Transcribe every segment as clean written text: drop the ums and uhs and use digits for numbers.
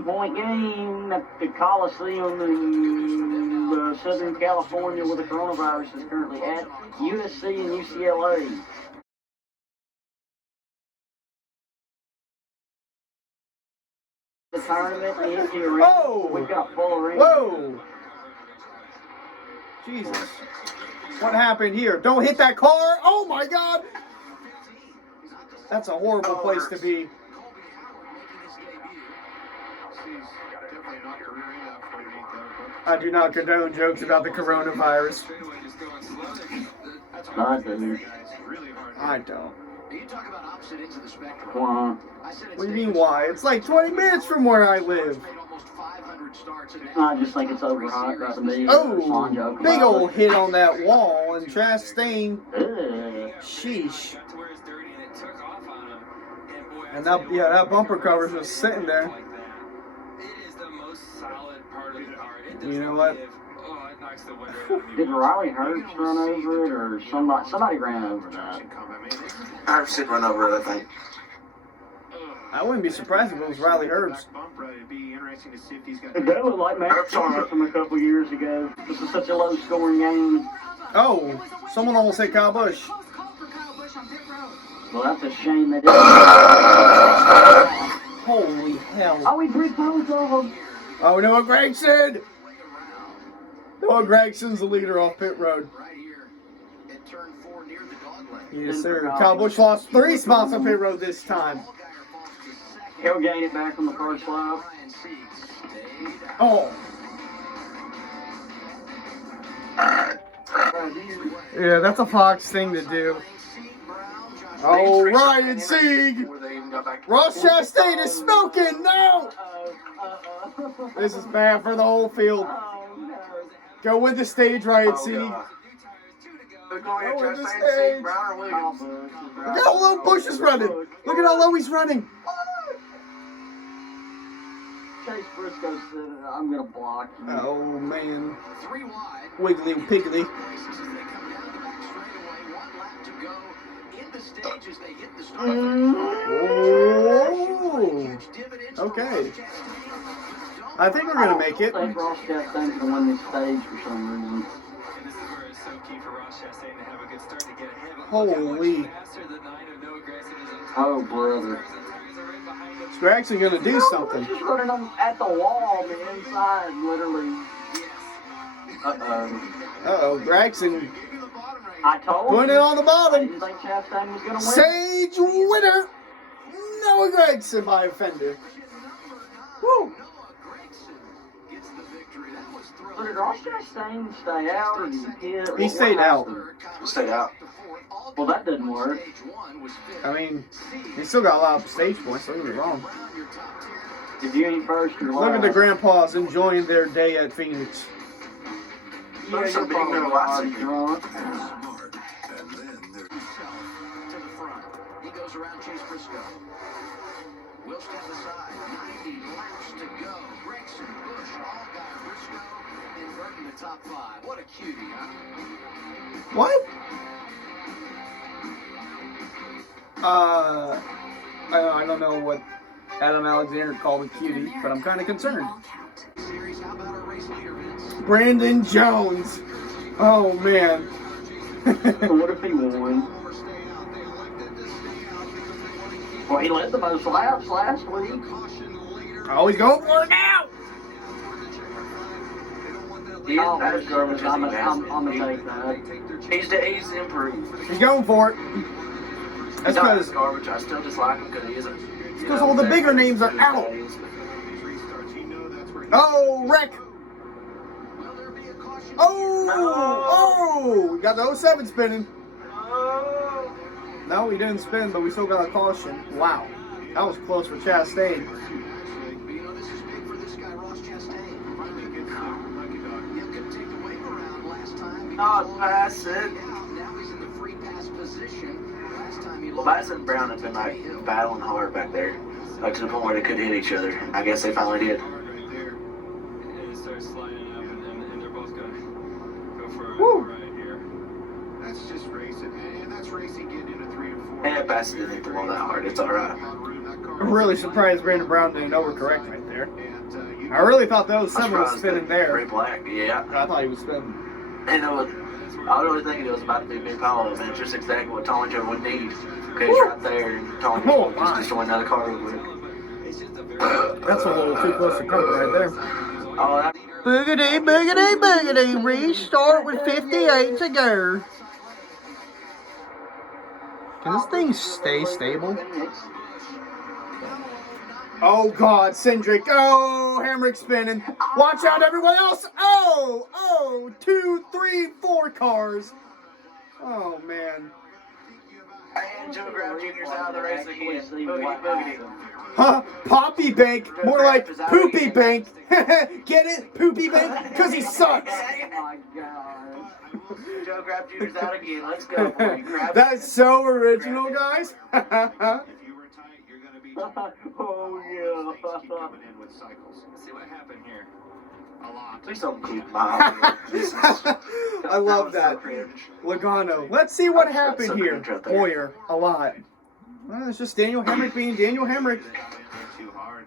7-point game at the Coliseum in Southern California, where the coronavirus is currently at. USC and UCLA. The tournament, the empty arena. Oh! We've got full arena. Whoa! Jesus. What happened here? Don't hit that car! Oh my God! That's a horrible place to be. I do not condone jokes about the coronavirus. I don't. Why? What do you mean why? It's like 20 minutes from where I live. I just think it's overhyped right to me. Oh, big old hit on that wall and Chastain. Sheesh. And that bumper cover's just sitting there. You know what? Did Riley Herbst run over it, or somebody ran over that? Herbst did run over it, I think. I wouldn't be surprised if it was Riley Herbst. It does look like Max from a couple years ago. This is such a low-scoring game. Oh, someone almost hit Kyle Busch. Well, that's a shame they didn't. Holy hell. Oh, he bricked both of them. Oh, Noah Gragson! Noah Gragson's the leader off pit road. Yes, sir. Kyle Busch lost 3 spots on pit road this time. He'll gain it back from the first lap. Oh. Yeah, that's a Fox thing to do. Oh, Ryan Sieg! Ross Chastain is smoking! No! This is bad for the whole field. Go with the stage, Ryan Sieg. Go with the stage. Look at how low Busch is running. Look at how low he's running. Chase Briscoe said, I'm going to block you. Oh, man. Wiggly and piggly. Oh. Okay. I think we're going to make it. I think Ross Chastain's going to win this stage for some reason. Holy. Oh, brother. We're actually going to do something. Just running them at the wall, man, inside, literally. Uh-oh. Uh-oh, Gragson. I told you. Putting it on the I bottom. didn't think Chastain was going to win. Sage winner. Noah Gragson by a fender. Woo. So did Ross Chastain stay out or did he hit? He stayed out. He stayed out. Well, that didn't work. I mean, he still got a lot of stage points, don't get me wrong. If you ain't first, you're last. Look at the grandpas enjoying their day at Phoenix. Yeah, you're probably already drunk. He goes around Chase Briscoe. Will step aside. 90 laps to go. Gregson, Busch, Allgaier, Briscoe, and Burton the top 5. What a cutie, huh? What? I don't know what Adam Alexander called a cutie, but I'm kind of concerned. Brandon Jones. Oh, man. What if he won? Well, he led the most laps last week. Oh, he's going for it now. I'm gonna take that. He's improved. He's going for it. That's because garbage. I still dislike him because he isn't. because all the bigger names are out. Oh, wreck. Oh, we got the 07 spinning. No, we didn't spin, but we still got a caution. Wow, that was close for Chastain. Not pass it. Well, Madison and Brown have been like battling hard back there, like to the point where they couldn't hit each other. I guess they finally did. Woo. That's just racing, and that's racing getting into 3 to 4. And Bassett didn't hit the ball that hard. It's all right. I'm really surprised Brandon Brown didn't overcorrect right there. I really thought that was someone was spinning there. Ray Black, yeah. I thought he was spinning. And I really think it was about to be Big Paulo, man. Just exactly what Tommy Joe would need. Because right there, and Tommy Oh, just destroyed another car real quick. That's a little too close to comfort right there. Oh, that, Boogity, boogity, boogity. Restart with 58 to go. Can this thing stay stable? Oh God, Cindric. Oh, Hamrick spinning. Watch out, everyone else. Oh, 2, 3, 4 cars. Oh man. and Joe Grab Jr.'s out of the race again. Boogity, boogity. Huh? Poppy Bank. More like Poopy Bank. Get it? Poopy Bank? Because he sucks. Oh my God. Joe Grab Jr.'s out again. Let's go, boy. Grab That's so original, guys. Oh yeah. See what happened here. A lot. Please don't keep my I love that. Logano. Let's see what happened here. Boyer, a lot. Well, it's just Daniel Hemrick being Daniel Hemrick.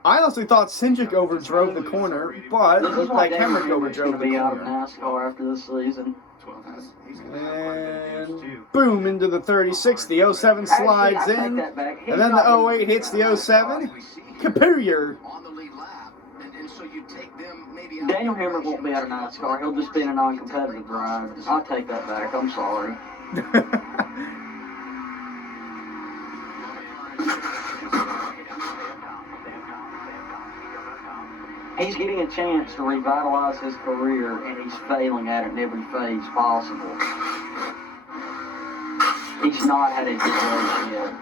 I honestly thought Cindric overdrove the corner, but it looked like Hemrick overdrove the be out of corner. NASCAR after this season. And boom, into the 36. The 07 slides Actually, I take in. that back. And then the 08 hits the 07. Kapuyer. On the lead lap, and so you take them maybe out. Daniel Hemrick won't be out of NASCAR. He'll just be in a non-competitive drive. I'll take that back. I'm sorry. He's getting a chance to revitalize his career, and he's failing at it in every phase possible. He's not had a good race yet.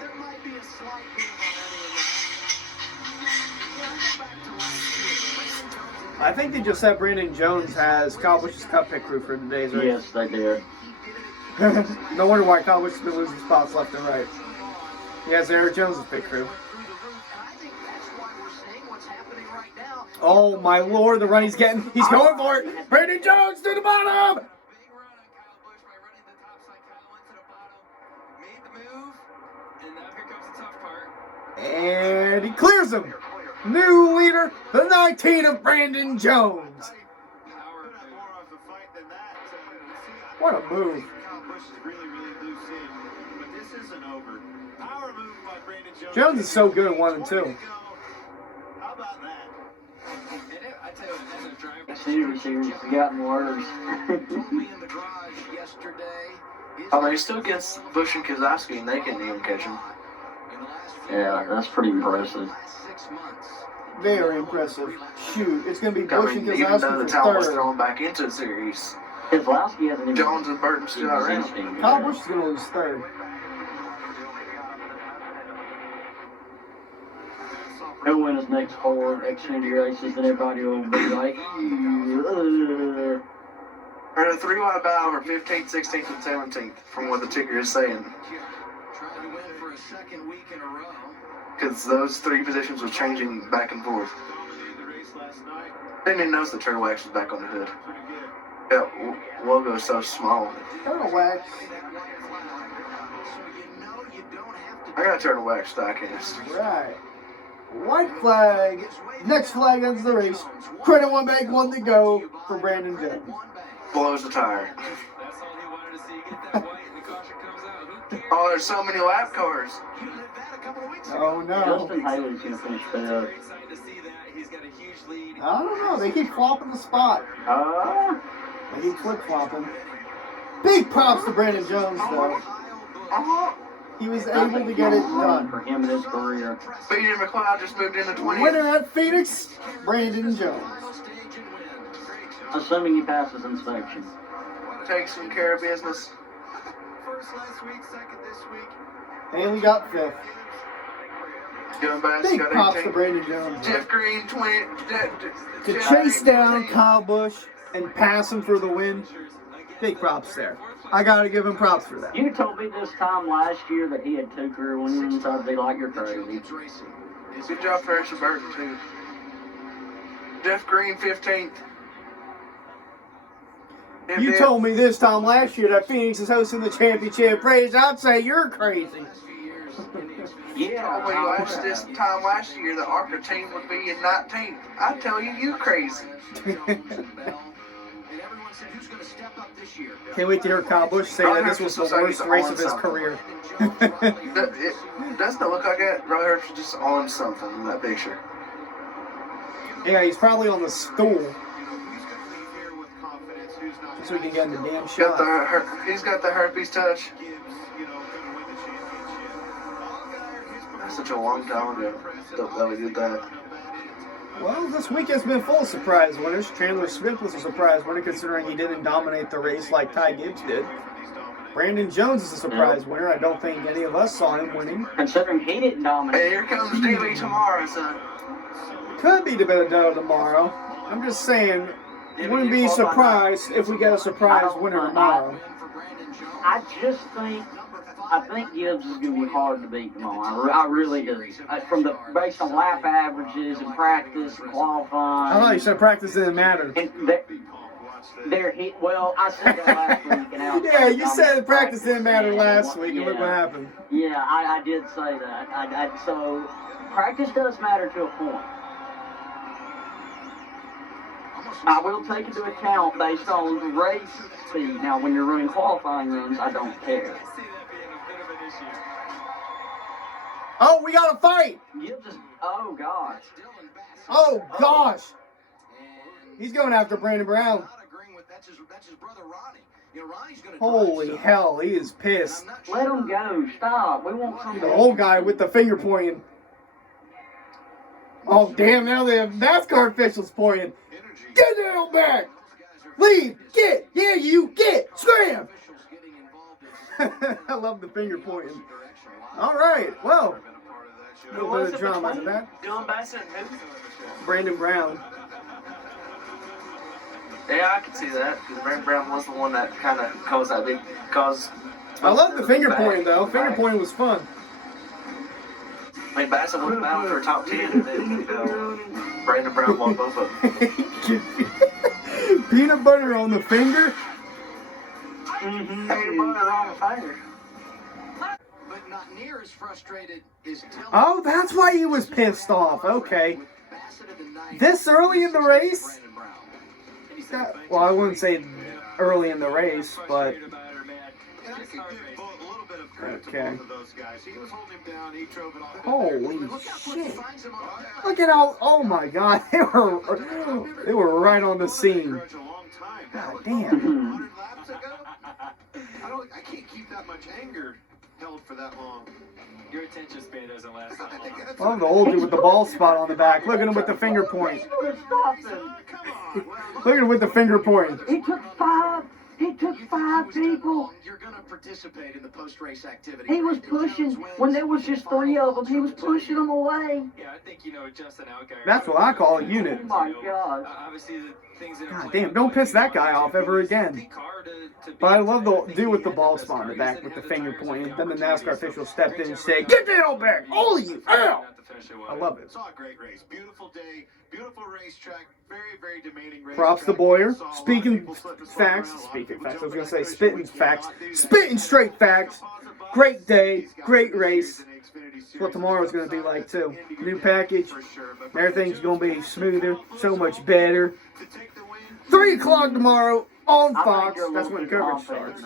There might be a slight move on I think they just said Brandon Jones has Kyle Busch's Cup pick crew for today's race. Yes, they did. No wonder why Kyle Busch has been losing spots left and right. He has Eric Jones' pick crew. Oh my lord, the run he's getting. He's going for it. Brandon Jones to the bottom. And he clears him. New leader, the 19 of Brandon Jones. What a move. Jones is so good at 1 and 2. Xfinity series has gotten worse. I mean, he still gets Busch and Keselowski, and they can't even catch him. Yeah, that's pretty impressive. Very impressive. Shoot, it's going to be I Busch and mean, even though Keselowski the for talent was third. thrown back into the series, Keselowski hasn't even... Jones and Burton still out around. Kyle Busch is going to lose third. He'll win his next 4 Xfinity races, and everybody will be like, "Ugh." Or a 3-wide battle for 15th, 16th, and 17th, from what the ticker is saying. Trying to win for a second week in a row. Because those 3 positions were changing back and forth. Didn't even notice the turtle wax was back on the hood. That logo is so small. Turtle wax. I got a turtle wax stockings. Right. White flag. Next flag ends the race. Credit 1 bank, 1 to go for Brandon Jones. Blows the tire. Oh, there's so many lap cars. Oh no. Justin Haley's going to finish fifth. I don't know. They keep flopping the spot. They keep flip flopping. Big props to Brandon Jones though. He was able to get it done. For him in his career. BJ McLeod just moved into 20th. Winner at Phoenix, Brandon Jones. Assuming he passes inspection. Takes some care of business. First last week, second this week. Haley got 5th. Going back, Big got props 18. to Brandon Jones. Jeff Green, 20. To chase down Kyle Busch and pass him for the win. Big props there. I gotta give him props for that. You told me this time last year that he had 2 career wins. I'd be like, you're crazy. Good job for Herschel Burton, too. Jeff Green 15th. You told me this time last year that Phoenix is hosting the championship race. I'd say you're crazy. Yeah. Told me this time last year the ARCA team would be in 19th. I tell you, you crazy. Can't wait to hear Kyle Busch say that this was the worst race of his career. It doesn't look like it. Ron Herbst's just on something in that picture. Yeah, he's probably on the stool. So we can get in the damn shot. He's got the herpes touch. That's such a long time ago that we did that. Well, this week has been full of surprise winners. Chandler Smith was a surprise winner considering he didn't dominate the race like Ty Gibbs did. Brandon Jones is a surprise winner. I don't think any of us saw him winning. Considering he didn't dominate. Hey, here comes DB tomorrow, son. Could be DeVito tomorrow. I'm just saying, wouldn't be surprised if we get a surprise winner tomorrow. I think Gibbs is going to be hard to beat tomorrow. I really do. Based on lap averages and practice and qualifying. I thought you said practice didn't matter. Well, I said that last week. And yeah, you said practice didn't matter last week, and look what happened. Yeah, I did say that. So practice does matter to a point. I will take into account based on race speed. Now, when you're running qualifying runs, I don't care. Oh, we got a fight! Oh, gosh. Oh, gosh! He's going after Brandon Brown. Holy hell, he is pissed. Let him go. Stop. We want something. The old guy with the finger pointing. Oh, damn, now they have NASCAR officials pointing. Get down back! Leave! Get! Yeah, you! Get! Scram! I love the finger pointing. All right, well. A little bit of drama in that. Dylan Bassett and who? Brandon Brown. Yeah, I can see that, because Brandon Brown was the one that kind of caused that big cause. I love the finger pointing, though. Finger pointing was fun. I mean, Bassett would have battled for a top 10, and then Brandon Brown won both of them. Peanut butter on the finger? Peanut butter on the finger. But not near as frustrated as Oh, that's why he was pissed off. Okay. This early in the race? Well, I wouldn't say early in the race, but... Okay. Holy shit. Look at how... Oh my god, they were right on the scene. God damn. I can't keep that much anger held for that long. Your attention span doesn't last that long. Oh, the old dude with the bald spot on the back. Look at him with the finger point. Look at him with the finger point. He took five people. You're going to participate in the post-race activity. He was pushing, when there was just 3 of them, he was pushing them away. Yeah, I think, Justin Allgaier. That's what I call a unit. Oh my God. Obviously, the things that God damn, don't piss that guy off ever again. But I love the dude with the ball spot in the back with the finger pointing. Then the NASCAR official stepped in and said, "Get down back! All of you! Ow!" I love it. Saw a great race. Beautiful day. Beautiful racetrack. Very, very demanding race. Props to Boyer. Speaking facts. I was going to say spitting facts. Spitting straight facts. Great day. Great race. That's what tomorrow's going to be like, too. New package. Everything's going to be smoother. So much better. 3 o'clock tomorrow on Fox. That's when coverage starts.